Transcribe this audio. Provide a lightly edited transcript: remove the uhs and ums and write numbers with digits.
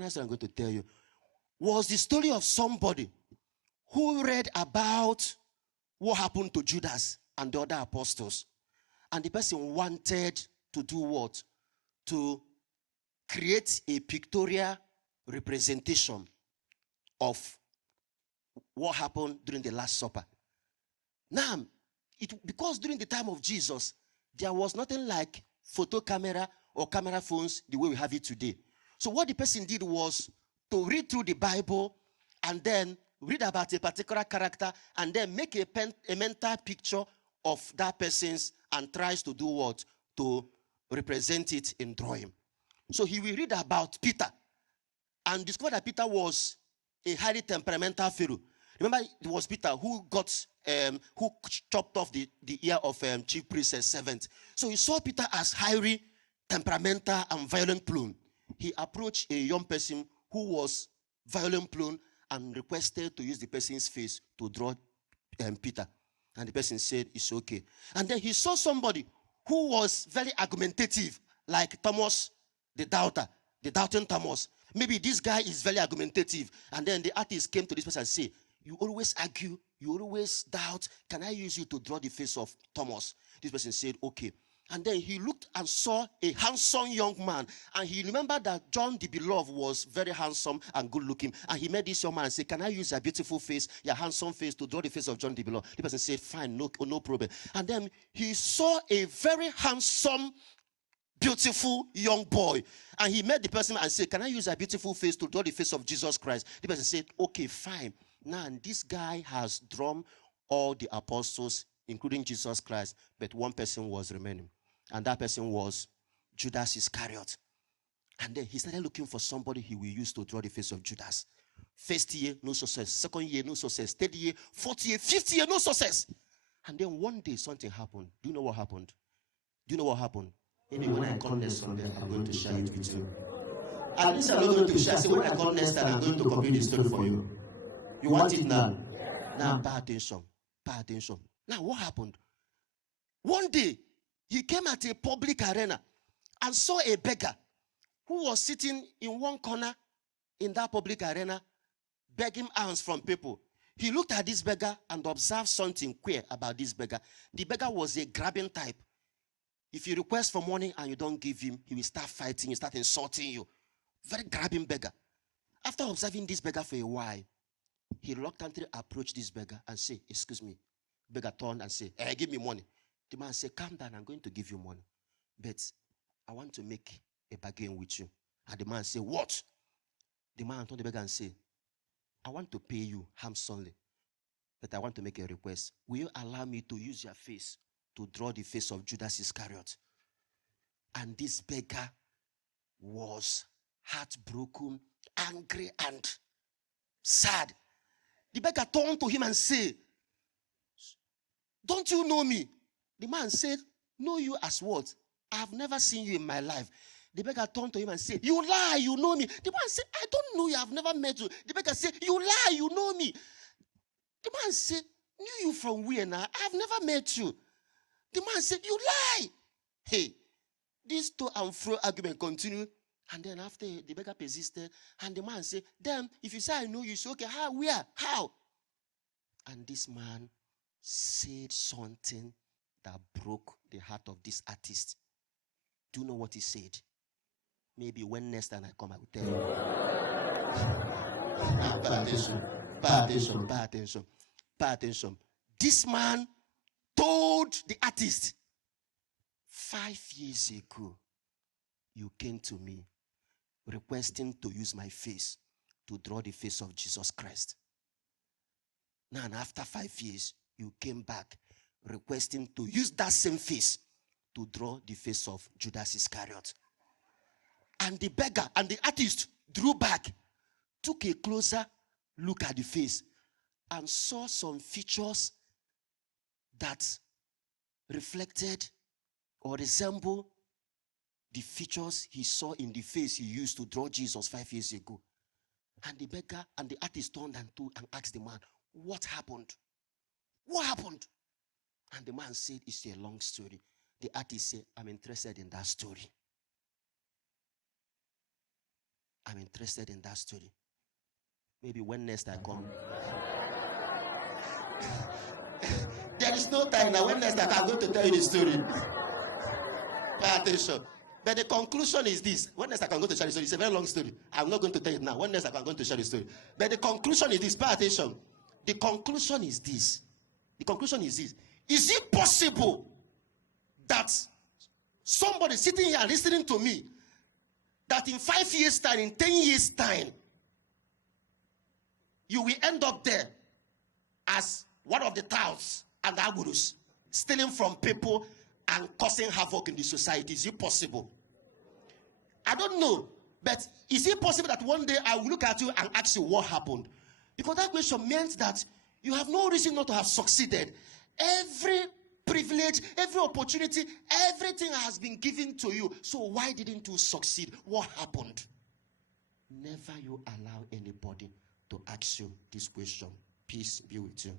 That's what I'm going to tell you. Was the story of somebody who read about what happened to Judas and the other apostles. And the person wanted to do what? To create a pictorial representation of what happened during the Last Supper. Now, because during the time of Jesus, there was nothing like photo camera or camera phones the way we have it today. So what the person did was to read through the Bible and then read about a particular character and then make a mental picture of that person's and tries to do what? To represent it in drawing. So he will read about Peter and discover that Peter was a highly temperamental Pharaoh. Remember, it was Peter who chopped off the ear of chief priest and servant. So he saw Peter as highly temperamental and violent prone. He approached a young person who was violent prone and requested to use the person's face to draw Peter. And the person said, it's okay. And then he saw somebody who was very argumentative, like Thomas, the doubter, the doubting Thomas. Maybe this guy is very argumentative. And then the artist came to this person and said, you always argue, you always doubt. Can I use you to draw the face of Thomas? This person said, okay. And then he looked and saw a handsome young man. And he remembered that John the Beloved was very handsome and good looking. And he met this young man and said, can I use your beautiful face, your handsome face to draw the face of John the Beloved? The person said, fine, no problem. And then he saw a very handsome, beautiful young boy. And he met the person and said, can I use a beautiful face to draw the face of Jesus Christ? The person said, okay, fine. Now, this guy has drawn all the apostles, including Jesus Christ, but one person was remaining. And that person was Judas Iscariot. And then he started looking for somebody he will use to draw the face of Judas. First year, no success. Second year, no success. Third year, fourth year, fifth year, no success. And then one day, something happened. Do you know what happened? Do you know what happened? Maybe when I come next Sunday, I'm going to share it with you. At least I'm not going to share. So when I come next time, I'm going to complete the story for you. You want it now? Now, pay attention. Pay attention. Now, what happened? One day, he came at a public arena and saw a beggar who was sitting in one corner in that public arena begging alms from people. He looked at this beggar and observed something queer about this beggar. The beggar was a grabbing type. If you request for money and you don't give him, he will start fighting you, start insulting you. Very grabbing beggar. After observing this beggar for a while, he reluctantly approached this beggar and said, excuse me. Beggar turned and said, hey, give me money. The man said, calm down, I'm going to give you money. But I want to make a bargain with you. And the man said, what? The man turned the beggar and said, I want to pay you handsomely, but I want to make a request. Will you allow me to use your face to draw the face of Judas Iscariot? And this beggar was heartbroken, angry, and sad. The beggar turned to him and said, don't you know me? The man said, know you as what? I have never seen you in my life. The beggar turned to him and said, you lie, you know me. The man said, I don't know you, I have never met you. The beggar said, you lie, you know me. The man said, knew you from where now? I have never met you. The man said, you lie. Hey, this to and fro argument continued. And then after the beggar persisted, and the man said, then if you say I know you, say, okay, how, where, how? And this man said something that broke the heart of this artist. Do you know what he said? Maybe when next time I come, I will tell you. Pay attention. Pay attention. Pay attention. Pay attention. This man told the artist, 5 years ago, you came to me requesting to use my face to draw the face of Jesus Christ. Now, and after 5 years, you came back requesting to use that same face to draw the face of Judas Iscariot. And the beggar and the artist drew back, took a closer look at the face, and saw some features that reflected or resembled the features he saw in the face he used to draw Jesus 5 years ago. And the beggar and the artist turned and asked the man, what happened? What happened? And the man said, it's a long story. The artist said, I'm interested in that story. I'm interested in that story. Maybe when next I come. There is no time now. When next I come, I'm going to tell you the story. Pay attention. But the conclusion is this. When next I can go to share the story? It's a very long story. I'm not going to tell it now. When next I can go to share the story? But the conclusion is this. Pay attention. The conclusion is this. The conclusion is this. Is it possible that somebody sitting here listening to me, that in 5 years' time, in 10 years' time, you will end up there as one of the touts and the agurus, stealing from people and causing havoc in the society? Is it possible? I don't know. But is it possible that one day I will look at you and ask you what happened? Because that question meant that you have no reason not to have succeeded. Every privilege, every opportunity, everything has been given to you. So why didn't you succeed? What happened? Never you allow anybody to ask you this question. Peace be with you.